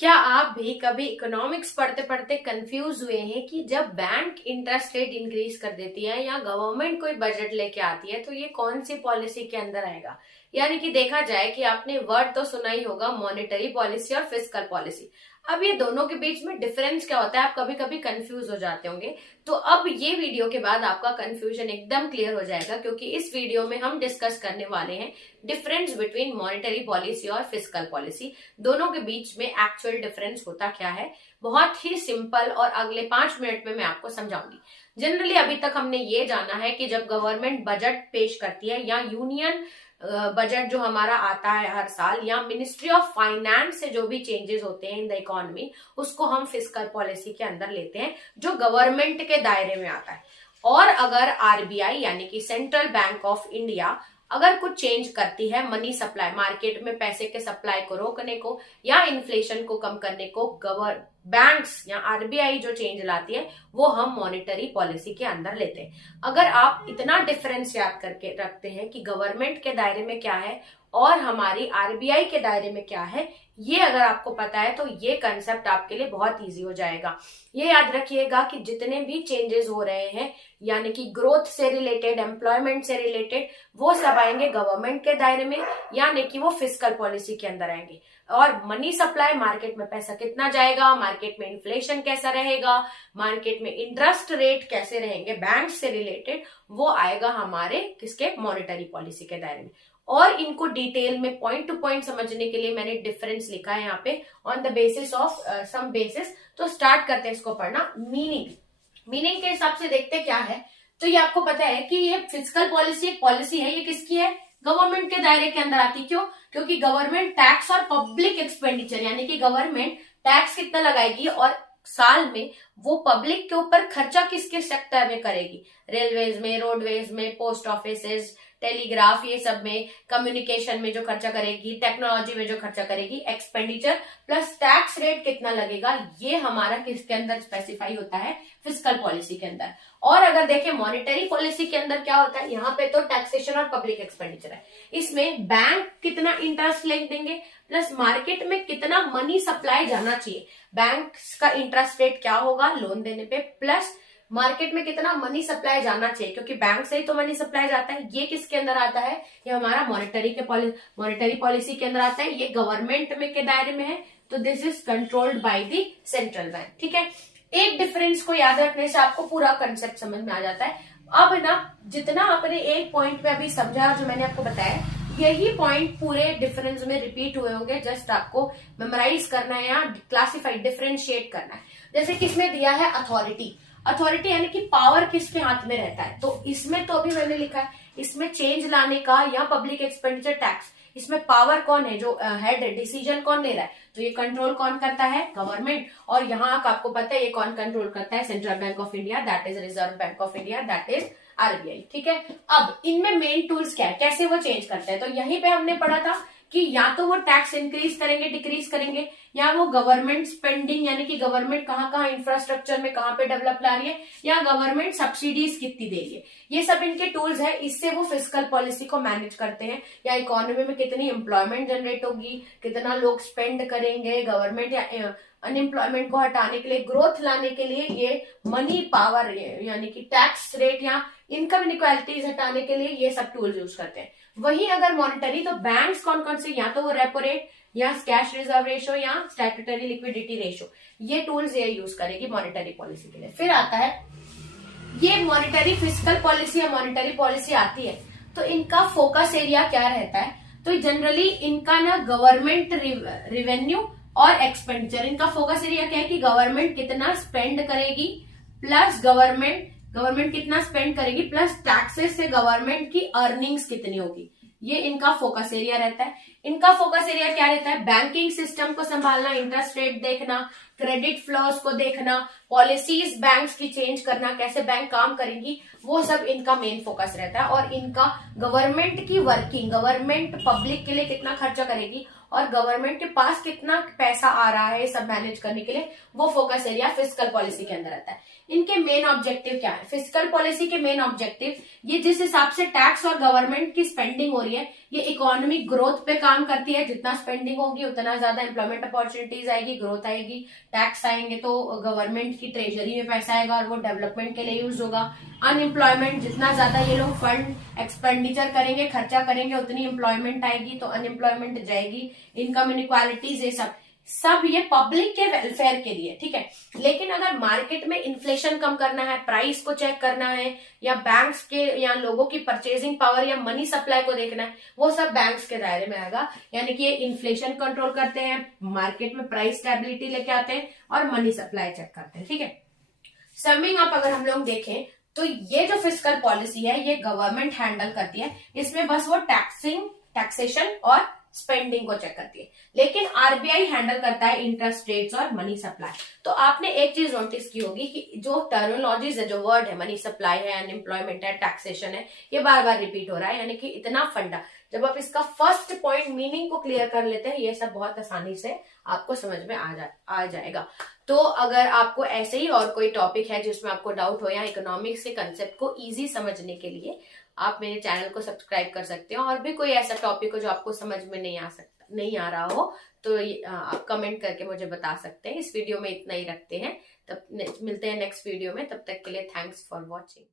क्या आप भी कभी इकोनॉमिक्स पढ़ते पढ़ते कंफ्यूज हुए हैं कि जब बैंक इंटरेस्ट रेट इंक्रीज कर देती है या गवर्नमेंट कोई बजट लेके आती है तो ये कौन सी पॉलिसी के अंदर आएगा। यानी कि देखा जाए कि आपने वर्ड तो सुना ही होगा, मॉनेटरी पॉलिसी और फिस्कल पॉलिसी। अब ये दोनों के बीच में डिफरेंस क्या होता है, आप कभी कभी कंफ्यूज हो जाते होंगे। तो अब ये वीडियो के बाद आपका कंफ्यूजन एकदम क्लियर हो जाएगा, क्योंकि इस वीडियो में हम डिस्कस करने वाले हैं डिफरेंस बिटवीन मॉनेटरी पॉलिसी और फिस्कल पॉलिसी। दोनों के बीच में एक्चुअल डिफरेंस होता क्या है, बहुत ही सिंपल, और अगले 5 मिनट में मैं आपको समझाऊंगी। जनरली अभी तक हमने ये जाना है कि जब गवर्नमेंट बजट पेश करती है या यूनियन बजट जो हमारा आता है हर साल, या मिनिस्ट्री ऑफ फाइनेंस से जो भी चेंजेस होते हैं इन द इकोनॉमी, उसको हम फिस्कल पॉलिसी के अंदर लेते हैं, जो गवर्नमेंट के दायरे में आता है। और अगर आरबीआई यानी कि सेंट्रल बैंक ऑफ इंडिया अगर कुछ चेंज करती है मनी सप्लाई, मार्केट में पैसे के सप्लाई को रोकने को या इन्फ्लेशन को कम करने को, बैंक्स या आरबीआई जो चेंज लाती है वो हम मॉनेटरी पॉलिसी के अंदर लेते हैं। अगर आप इतना डिफरेंस याद करके रखते हैं कि गवर्नमेंट के दायरे में क्या है और हमारी आरबीआई के दायरे में क्या है, ये अगर आपको पता है तो ये कंसेप्ट आपके लिए बहुत इजी हो जाएगा। ये याद रखिएगा कि जितने भी चेंजेस हो रहे हैं, यानी कि ग्रोथ से रिलेटेड, एम्प्लॉयमेंट से रिलेटेड, वो सब आएंगे गवर्नमेंट के दायरे में, यानी कि वो फिस्कल पॉलिसी के अंदर आएंगे। और मनी सप्लाई, मार्केट में पैसा कितना जाएगा, मार्केट में इन्फ्लेशन कैसा रहेगा, मार्केट में इंटरेस्ट रेट कैसे रहेंगे बैंक से रिलेटेड, वो आएगा हमारे किसके, मॉनेटरी पॉलिसी के दायरे में। और इनको डिटेल में पॉइंट टू पॉइंट समझने के लिए मैंने डिफरेंस लिखा है यहाँ पे on the basis of some basis. तो स्टार्ट करते हैं इसको पढ़ना। मीनिंग के हिसाब से देखते क्या है। तो ये आपको पता है कि ये फिस्कल पॉलिसी एक पॉलिसी है, ये किसकी है, गवर्नमेंट के दायरे के अंदर आती। क्यों? क्योंकि गवर्नमेंट टैक्स और पब्लिक एक्सपेंडिचर, यानी कि गवर्नमेंट टैक्स कितना लगाएगी और साल में वो पब्लिक के ऊपर खर्चा किसके सेक्टर में करेगी, रेलवेज में, रोडवेज में, पोस्ट ऑफिसेज, टेलीग्राफ, ये सब में, कम्युनिकेशन में जो खर्चा करेगी, टेक्नोलॉजी में जो खर्चा करेगी, एक्सपेंडिचर प्लस टैक्स रेट कितना लगेगा, ये हमारा किसके अंदर स्पेसिफाई होता है, फिस्कल पॉलिसी के अंदर। और अगर देखें मॉनेटरी पॉलिसी के अंदर क्या होता है, यहाँ पे तो टैक्सेशन और पब्लिक एक्सपेंडिचर है, इसमें बैंक कितना इंटरेस्ट ले देंगे प्लस मार्केट में कितना मनी सप्लाई जाना चाहिए, बैंक का इंटरेस्ट रेट क्या होगा लोन देने पे, प्लस मार्केट में कितना मनी सप्लाई जाना चाहिए, क्योंकि बैंक से ही तो मनी सप्लाई जाता है। ये किसके अंदर आता है, ये हमारा मॉनेटरी पॉलिसी के अंदर आता है। ये गवर्नमेंट में के दायरे में है, तो this is controlled by the central bank. ठीक है, एक डिफरेंस को याद रखने से आपको पूरा कंसेप्ट समझ में आ जाता है। अब ना जितना आपने एक पॉइंट में अभी समझा, जो मैंने आपको बताया, यही पॉइंट पूरे डिफरेंस में रिपीट हुए होंगे। जस्ट आपको मेमोराइज करना है या क्लासिफाई, डिफरेंशिएट करना है। जैसे किसमें दिया है, अथॉरिटी यानी कि पावर किसके हाथ में रहता है। तो इसमें तो अभी मैंने लिखा है, इसमें चेंज लाने का या पब्लिक एक्सपेंडिचर टैक्स, इसमें पावर कौन है, जो हेड है, डिसीजन कौन ले रहा है, तो ये कंट्रोल कौन करता है, गवर्नमेंट। और यहाँ आपको पता है ये कौन कंट्रोल करता है, central bank of India, that is reserve bank of India, that is RBI. ठीक है, अब इनमें मेन टूल्स क्या है, कैसे वो चेंज करते हैं, तो यहीं पे हमने पढ़ा था कि या तो वो टैक्स इंक्रीज करेंगे, डिक्रीज करेंगे, या वो गवर्नमेंट स्पेंडिंग, यानी कि गवर्नमेंट कहाँ कहाँ इंफ्रास्ट्रक्चर में कहाँ पे डेवलप ला रही है, या गवर्नमेंट सब्सिडीज कितनी दे रही है, ये सब इनके टूल्स है। इससे वो फिस्कल पॉलिसी को मैनेज करते हैं, या इकोनॉमी में कितनी एम्प्लॉयमेंट जनरेट होगी, कितना लोग स्पेंड करेंगे, गवर्नमेंट या अनएम्प्लॉयमेंट को हटाने के लिए, ग्रोथ लाने के लिए ये मनी पावर, यानी कि टैक्स रेट या इनकम इनइक्वालिटीज हटाने के लिए ये सब टूल्स यूज करते हैं। वहीं अगर मॉनेटरी, तो बैंक्स कौन कौन से, या तो वो रेपो रेट या कैश रिजर्व रेशो या स्टैट्यूटरी लिक्विडिटी रेशो, ये टूल्स ये यूज करेगी मॉनेटरी पॉलिसी के लिए। फिर आता है ये मॉनेटरी फिस्कल पॉलिसी या मॉनेटरी पॉलिसी आती है, तो इनका फोकस एरिया क्या रहता है, तो जनरली इनका ना गवर्नमेंट रिवेन्यू और एक्सपेंडिचर, इनका फोकस एरिया क्या है कि गवर्नमेंट कितना स्पेंड करेगी, प्लस गवर्नमेंट कितना स्पेंड करेगी, प्लस टैक्सेस से गवर्नमेंट की अर्निंग्स कितनी होगी, ये इनका फोकस एरिया रहता है। इनका फोकस एरिया क्या रहता है, बैंकिंग सिस्टम को संभालना, इंटरेस्ट रेट देखना, क्रेडिट फ्लोज को देखना, पॉलिसीज बैंक्स की चेंज करना, कैसे बैंक काम करेंगी, वो सब इनका मेन फोकस रहता है। और इनका गवर्नमेंट की वर्किंग, गवर्नमेंट पब्लिक के लिए कितना खर्चा करेगी और गवर्नमेंट के पास कितना पैसा आ रहा है सब मैनेज करने के लिए, वो फोकस एरिया फिस्कल पॉलिसी के अंदर आता है। इनके मेन ऑब्जेक्टिव क्या है? फिस्कल पॉलिसी के मेन ऑब्जेक्टिव, ये जिस हिसाब से टैक्स और गवर्नमेंट की स्पेंडिंग हो रही है, ये इकोनॉमिक ग्रोथ पे काम करती है। जितना स्पेंडिंग होगी उतना ज्यादा एम्प्लॉयमेंट अपॉर्चुनिटीज आएगी, ग्रोथ आएगी, टैक्स आएंगे तो गवर्नमेंट की ट्रेजरी में पैसा आएगा और वो डेवलपमेंट के लिए यूज होगा। अनएम्प्लॉयमेंट, जितना ज्यादा ये लोग फंड एक्सपेंडिचर करेंगे, खर्चा करेंगे, उतनी एम्प्लॉयमेंट आएगी तो अनएम्प्लॉयमेंट जाएगी। इनकम इनइक्वालिटीज, ये सब ये पब्लिक के वेलफेयर के लिए, ठीक है। लेकिन अगर मार्केट में इन्फ्लेशन कम करना है, प्राइस को चेक करना है, या बैंक्स के या लोगों की परचेजिंग पावर या मनी सप्लाई को देखना है, वो सब बैंक्स के दायरे में आएगा। यानी कि ये इन्फ्लेशन कंट्रोल करते हैं, मार्केट में प्राइस स्टेबिलिटी लेके आते हैं और मनी सप्लाई चेक करते हैं, ठीक है। समिंग अप अगर हम लोग देखें तो ये जो फिस्कल पॉलिसी है ये गवर्नमेंट हैंडल करती है। इसमें बस वो टैक्सेशन और स्पेंडिंग को चेक करती है, लेकिन आरबीआई हैंडल करता है इंटरेस्ट रेट्स और मनी सप्लाई। तो आपने एक चीज नोटिस की होगी कि जो टर्मिनोलॉजीज है, जो वर्ड है, मनी सप्लाई है, अनएम्प्लॉयमेंट है, टैक्सेशन है, ये बार बार रिपीट हो रहा है। यानी कि इतना फंडा, जब आप इसका फर्स्ट पॉइंट मीनिंग को क्लियर कर लेते हैं, ये सब बहुत आसानी से आपको समझ में आ जाएगा। तो अगर आपको ऐसे ही और कोई टॉपिक है जिसमें आपको डाउट हो, या इकोनॉमिक्स के कंसेप्ट को इजी समझने के लिए आप मेरे चैनल को सब्सक्राइब कर सकते हो। और भी कोई ऐसा टॉपिक हो जो आपको समझ में नहीं आ रहा हो तो आप कमेंट करके मुझे बता सकते हैं। इस वीडियो में इतना ही रखते हैं, तब मिलते हैं नेक्स्ट वीडियो में। तब तक के लिए थैंक्स फॉर वॉचिंग।